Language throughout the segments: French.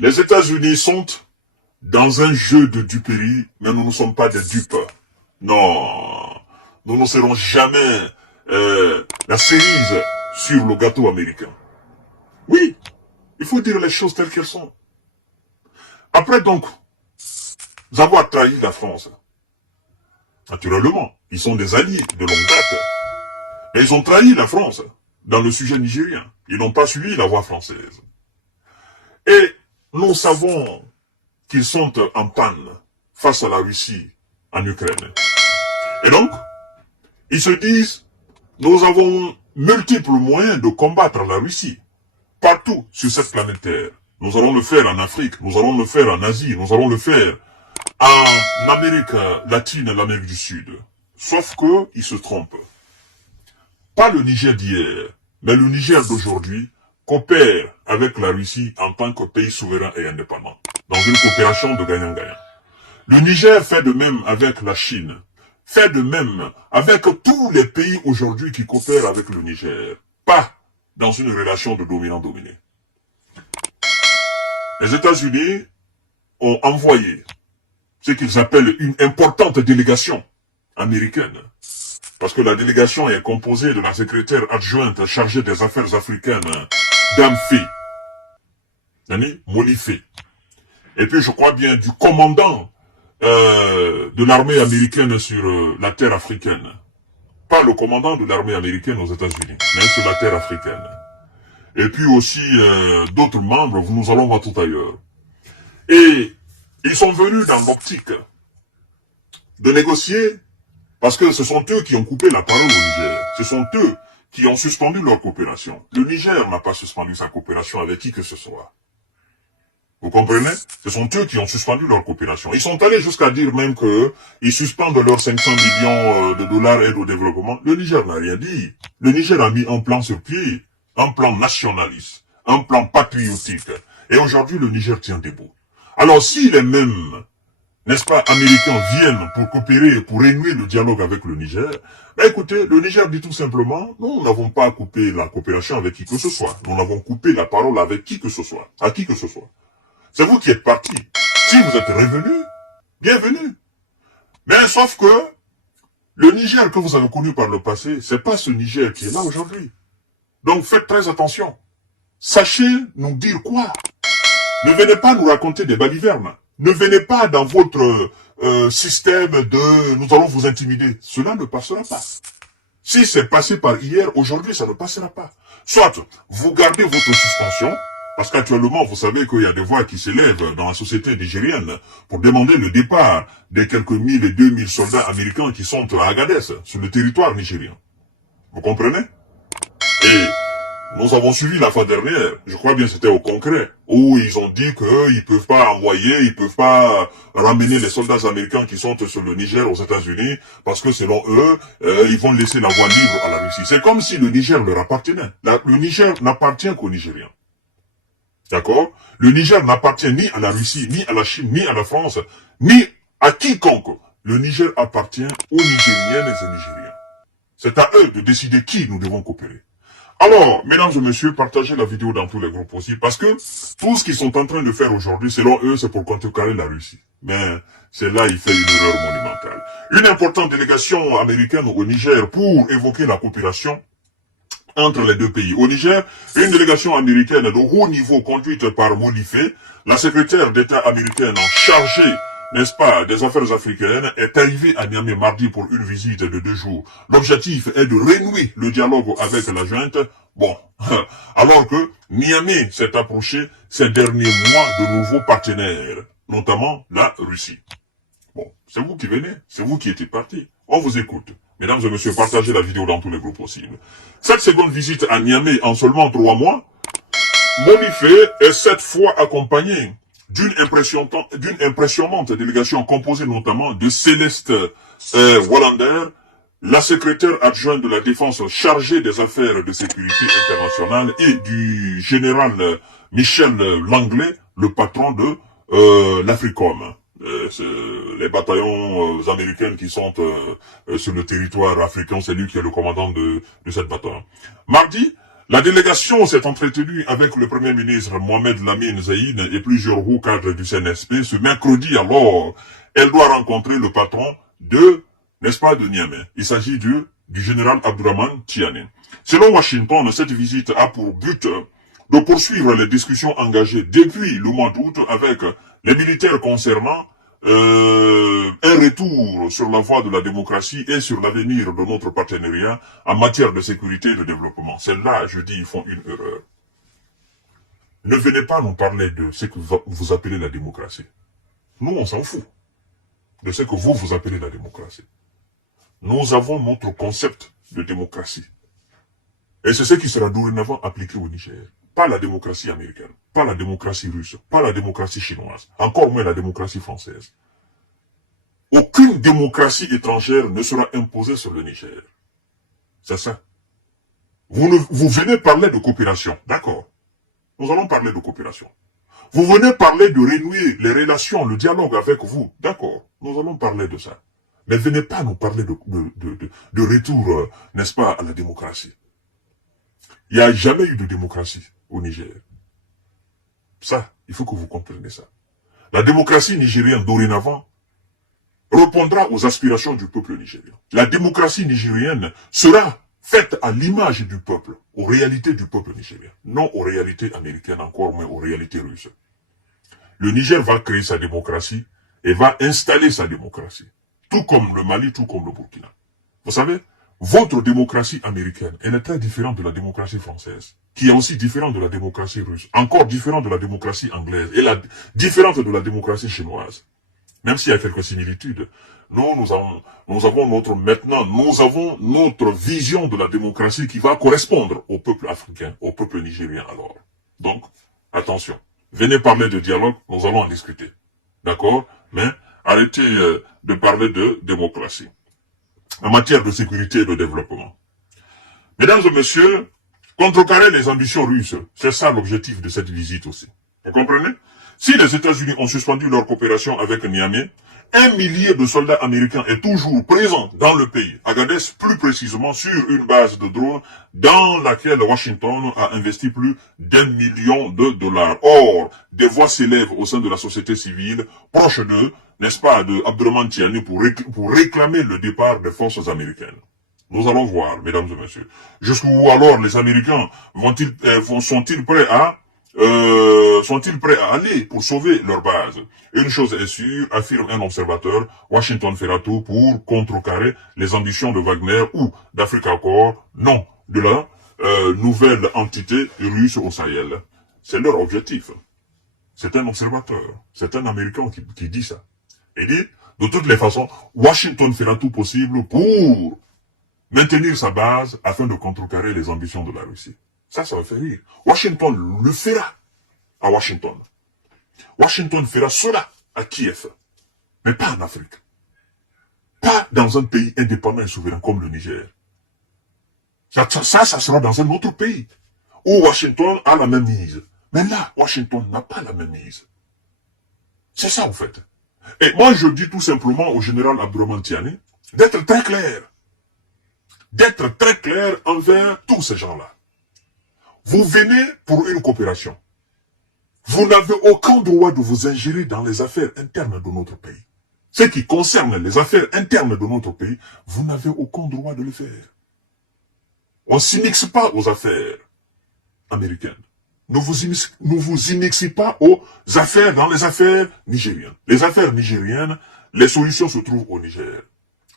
Les États-Unis sont dans un jeu de duperie, mais nous ne sommes pas des dupes. Non, nous ne serons jamais la cerise sur le gâteau américain. Oui, il faut dire les choses telles qu'elles sont. Après donc, avoir trahi la France, naturellement, ils sont des alliés de longue date, mais ils ont trahi la France dans le sujet nigérien. Ils n'ont pas suivi la voie française. Et nous savons qu'ils sont en panne face à la Russie en Ukraine. Et donc, ils se disent, nous avons multiples moyens de combattre la Russie, partout sur cette planète Terre. Nous allons le faire en Afrique, nous allons le faire en Asie, nous allons le faire en Amérique latine et l'Amérique du Sud. Sauf que, ils se trompent. Pas le Niger d'hier, mais le Niger d'aujourd'hui coopère avec la Russie en tant que pays souverain et indépendant, dans une coopération de gagnant-gagnant. Le Niger fait de même avec la Chine, fait de même avec tous les pays aujourd'hui qui coopèrent avec le Niger, pas dans une relation de dominant-dominé. Les États-Unis ont envoyé ce qu'ils appellent une importante délégation américaine, parce que la délégation est composée de la secrétaire adjointe chargée des affaires africaines, Dame Fay, Moli Fay, et puis je crois bien du commandant de l'armée américaine sur la terre africaine. Pas le commandant de l'armée américaine aux États-Unis, mais sur la terre africaine. Et puis aussi d'autres membres, nous allons voir tout ailleurs. Et ils sont venus dans l'optique de négocier, parce que ce sont eux qui ont coupé la parole au Niger. Ce sont eux qui ont suspendu leur coopération. Le Niger n'a pas suspendu sa coopération avec qui que ce soit. Vous comprenez? Ce sont eux qui ont suspendu leur coopération. Ils sont allés jusqu'à dire même que ils suspendent leurs 500 millions de dollars aide au développement. Le Niger n'a rien dit. Le Niger a mis un plan sur pied, un plan nationaliste, un plan patriotique. Et aujourd'hui, le Niger tient debout. Alors, si les mêmes, n'est-ce pas, Américains viennent pour coopérer, pour renouer le dialogue avec le Niger, ben écoutez, le Niger dit tout simplement, nous n'avons pas coupé la coopération avec qui que ce soit. Nous avons coupé la parole avec qui que ce soit, à qui que ce soit. C'est vous qui êtes partis. Si vous êtes revenus, bienvenue. Mais sauf que, le Niger que vous avez connu par le passé, c'est pas ce Niger qui est là aujourd'hui. Donc faites très attention. Sachez nous dire quoi. Ne venez pas nous raconter des balivernes. Ne venez pas dans votre système de « nous allons vous intimider ». Cela ne passera pas. Si c'est passé par hier, aujourd'hui, ça ne passera pas. Soit vous gardez votre suspension, parce qu'actuellement, vous savez qu'il y a des voix qui s'élèvent dans la société nigérienne pour demander le départ des quelques 1000 et 2000 soldats américains qui sont à Agadez, sur le territoire nigérien. Vous comprenez? Et nous avons suivi la fois dernière, je crois bien c'était au Congrès, où ils ont dit qu'ils peuvent pas envoyer, ils peuvent pas ramener les soldats américains qui sont sur le Niger aux États-Unis, parce que selon eux, ils vont laisser la voie libre à la Russie. C'est comme si le Niger leur appartenait. Le Niger n'appartient qu'aux Nigériens. D'accord? Le Niger n'appartient ni à la Russie, ni à la Chine, ni à la France, ni à quiconque. Le Niger appartient aux Nigériennes et aux Nigériens. C'est à eux de décider qui nous devons coopérer. Alors, mesdames et messieurs, partagez la vidéo dans tous les groupes aussi, parce que tout ce qu'ils sont en train de faire aujourd'hui, selon eux, c'est pour contrecarrer la Russie. Mais c'est là il fait une erreur monumentale. Une importante délégation américaine au Niger pour évoquer la coopération entre les deux pays. Au Niger, une délégation américaine de haut niveau conduite par Moli Fay, la secrétaire d'État américaine chargée, n'est-ce pas, des affaires africaines, est arrivée à Niamey mardi pour une visite de 2 jours. L'objectif est de renouer le dialogue avec la junte. Bon, alors que Niamey s'est approché ces derniers mois de nouveaux partenaires, notamment la Russie. Bon, c'est vous qui venez, c'est vous qui étiez partis. On vous écoute. Mesdames et messieurs, partagez la vidéo dans tous les groupes possibles. Cette seconde visite à Niamey en seulement 3 mois, Moli Fay est cette fois accompagné d'une impressionnante délégation composée notamment de Céleste Wallander, la secrétaire adjointe de la défense chargée des affaires de sécurité internationale, et du général Michel Langlais, le patron de l'Africom. Les bataillons américains qui sont sur le territoire africain, c'est lui qui est le commandant de cette bataillon. Mardi, La délégation s'est entretenue avec le Premier ministre Mohamed Lamine Zaïd et plusieurs hauts cadres du CNSP. Ce mercredi, alors, elle doit rencontrer le patron de, n'est-ce pas, de Niamey. Il s'agit du général Abdourahmane Tiani. Selon Washington, cette visite a pour but de poursuivre les discussions engagées depuis le mois d'août avec les militaires concernant un retour sur la voie de la démocratie et sur l'avenir de notre partenariat en matière de sécurité et de développement. Celle-là, je dis, ils font une erreur. Ne venez pas nous parler de ce que vous appelez la démocratie. Nous, on s'en fout de ce que vous appelez la démocratie. Nous avons notre concept de démocratie. Et c'est ce qui sera dorénavant appliqué au Niger. Pas la démocratie américaine, pas la démocratie russe, pas la démocratie chinoise, encore moins la démocratie française. Aucune démocratie étrangère ne sera imposée sur le Niger. C'est ça. Vous venez parler de coopération, d'accord. Nous allons parler de coopération. Vous venez parler de renouer les relations, le dialogue avec vous, d'accord. Nous allons parler de ça. Mais venez pas nous parler de retour, n'est-ce pas, à la démocratie. Il n'y a jamais eu de démocratie au Niger. Ça, il faut que vous compreniez ça. La démocratie nigérienne, dorénavant, répondra aux aspirations du peuple nigérien. La démocratie nigérienne sera faite à l'image du peuple, aux réalités du peuple nigérien, non aux réalités américaines, encore moins aux réalités russes. Le Niger va créer sa démocratie et va installer sa démocratie, tout comme le Mali, tout comme le Burkina. Vous savez, votre démocratie américaine, elle est très différente de la démocratie française, qui est aussi différente de la démocratie russe, encore différente de la démocratie anglaise, et différente de la démocratie chinoise. Même s'il y a quelques similitudes, nous avons notre vision de la démocratie qui va correspondre au peuple africain, au peuple nigérien alors. Donc, attention. Venez parler de dialogue, nous allons en discuter. D'accord? Mais arrêtez de parler de démocratie en matière de sécurité et de développement. Mesdames et messieurs, contrecarrer les ambitions russes, c'est ça l'objectif de cette visite aussi. Vous comprenez? Si les États-Unis ont suspendu leur coopération avec Niamey, 1 millier de soldats américains est toujours présent dans le pays, Agadez plus précisément sur une base de drones dans laquelle Washington a investi plus d'1 million de dollars. Or, des voix s'élèvent au sein de la société civile proche de, n'est-ce pas, de Abdourahmane Tiani pour réclamer le départ des forces américaines. Nous allons voir, mesdames et messieurs. Jusqu'où alors les Américains sont-ils prêts à aller pour sauver leur base? Une chose est sûre, affirme un observateur, Washington fera tout pour contrecarrer les ambitions de Wagner ou d'Africa Corps, non, de la nouvelle entité russe au Sahel. C'est leur objectif. C'est un observateur, c'est un Américain qui dit ça. Il dit, de toutes les façons, Washington fera tout possible pour maintenir sa base afin de contrecarrer les ambitions de la Russie. Ça va faire rire. Washington le fera à Washington. Washington fera cela à Kiev. Mais pas en Afrique. Pas dans un pays indépendant et souverain comme le Niger. Ça sera dans un autre pays où Washington a la même mise. Mais là, Washington n'a pas la même mise. C'est ça, en fait. Et moi, je dis tout simplement au général Abdourahmane Tiani d'être très clair. D'être très clair envers tous ces gens-là. Vous venez pour une coopération. Vous n'avez aucun droit de vous ingérer dans les affaires internes de notre pays. Ce qui concerne les affaires internes de notre pays, vous n'avez aucun droit de le faire. On ne s'immixe pas aux affaires américaines. Ne vous immixez pas aux affaires dans les affaires nigériennes. Les affaires nigériennes, les solutions se trouvent au Niger.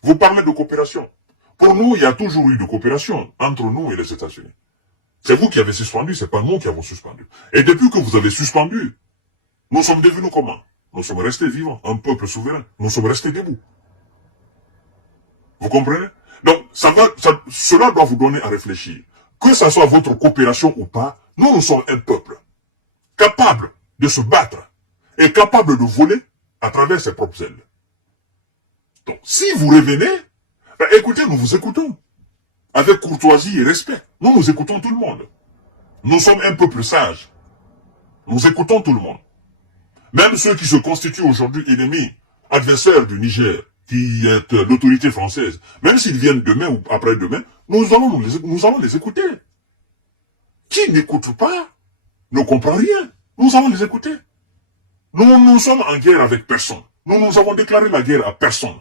Vous parlez de coopération. Pour nous, il y a toujours eu de coopération entre nous et les États-Unis. C'est vous qui avez suspendu, c'est pas nous qui avons suspendu. Et depuis que vous avez suspendu, nous sommes devenus comment? Nous sommes restés vivants, un peuple souverain. Nous sommes restés debout. Vous comprenez? Donc, cela doit vous donner à réfléchir. Que ça soit votre coopération ou pas, nous sommes un peuple capable de se battre et capable de voler à travers ses propres ailes. Donc, si vous revenez, écoutez, nous vous écoutons. Avec courtoisie et respect. Nous écoutons tout le monde. Nous sommes un peuple sage. Nous écoutons tout le monde. Même ceux qui se constituent aujourd'hui ennemis, adversaires du Niger, qui est l'autorité française, même s'ils viennent demain ou après-demain, nous allons les écouter. qui n'écoute pas ne comprend rien. Nous allons les écouter. Nous sommes en guerre avec personne. Nous avons déclaré la guerre à personne.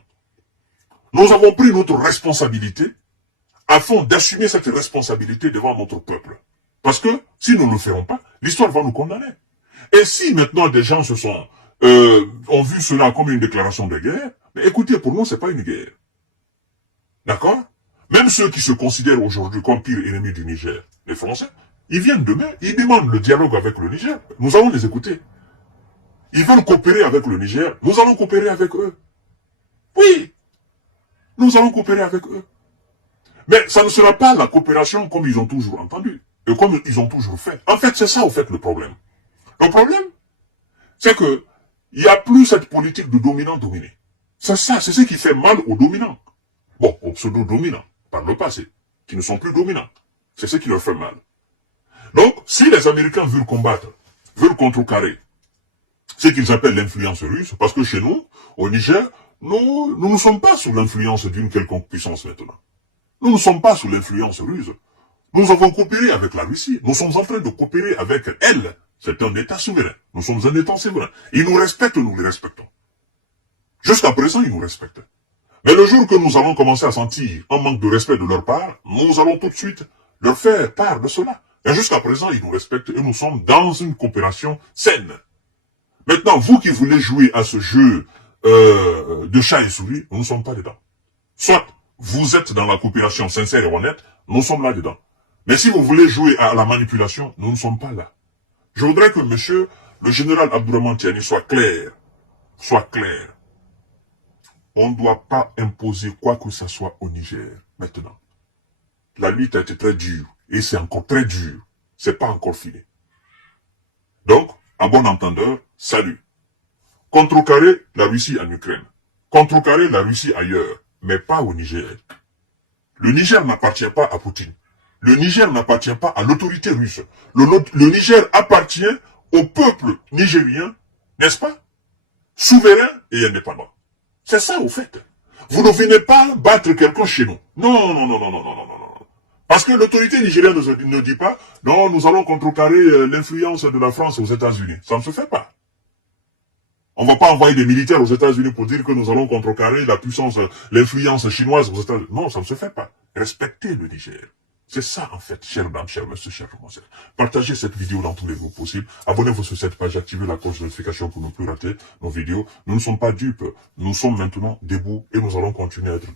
Nous avons pris notre responsabilité afin d'assumer cette responsabilité devant notre peuple. Parce que si nous ne le ferons pas, l'histoire va nous condamner. Et si maintenant des gens ont vu cela comme une déclaration de guerre, mais écoutez, pour nous, c'est pas une guerre. D'accord? Même ceux qui se considèrent aujourd'hui comme pire ennemis du Niger, les Français, ils viennent demain, ils demandent le dialogue avec le Niger. Nous allons les écouter. Ils veulent coopérer avec le Niger, nous allons coopérer avec eux. Oui, nous allons coopérer avec eux. Mais ça ne sera pas la coopération comme ils ont toujours entendu, et comme ils ont toujours fait. En fait, c'est ça, au fait, le problème. Le problème, c'est que il n'y a plus cette politique de dominant-dominé. C'est ça, c'est ce qui fait mal aux dominants. Bon, aux pseudo-dominants, par le passé, qui ne sont plus dominants. C'est ce qui leur fait mal. Donc, si les Américains veulent combattre, veulent contrecarrer ce qu'ils appellent l'influence russe, parce que chez nous, au Niger, nous ne sommes pas sous l'influence d'une quelconque puissance maintenant. Nous ne sommes pas sous l'influence russe. Nous avons coopéré avec la Russie. Nous sommes en train de coopérer avec elle. C'est un État souverain. Nous sommes un État souverain. Ils nous respectent, nous les respectons. Jusqu'à présent, ils nous respectent. Mais le jour que nous allons commencer à sentir un manque de respect de leur part, nous allons tout de suite leur faire part de cela. Et jusqu'à présent, ils nous respectent et nous sommes dans une coopération saine. Maintenant, vous qui voulez jouer à ce jeu de chat et souris, nous ne sommes pas dedans. Soit vous êtes dans la coopération sincère et honnête, nous sommes là dedans. Mais si vous voulez jouer à la manipulation, nous ne sommes pas là. Je voudrais que monsieur, le général Abdourahmane Tiani, soit clair. Soit clair. On ne doit pas imposer quoi que ce soit au Niger, maintenant. La lutte a été très dure, et c'est encore très dur. C'est pas encore fini. Donc, à bon entendeur, salut. Contrecarrer la Russie en Ukraine. Contrecarrer la Russie ailleurs, mais pas au Niger. Le Niger n'appartient pas à Poutine. Le Niger n'appartient pas à l'autorité russe. Le Niger appartient au peuple nigérien, n'est-ce pas? Souverain et indépendant. C'est ça, au fait. Vous ne venez pas battre quelqu'un chez nous. Non, non, non, non, non, non, non, non. Parce que l'autorité nigérienne ne dit pas, non, nous allons contrecarrer l'influence de la France aux États-Unis. Ça ne se fait pas. On ne va pas envoyer des militaires aux États-Unis pour dire que nous allons contrecarrer la puissance, l'influence chinoise aux États-Unis. Non, ça ne se fait pas. Respectez le Niger. C'est ça, en fait, chers dames, chers messieurs, chers demoiselles. Partagez cette vidéo dans tous les groupes possibles. Abonnez-vous sur cette page, activez la cloche de notification pour ne plus rater nos vidéos. Nous ne sommes pas dupes. Nous sommes maintenant debout et nous allons continuer à être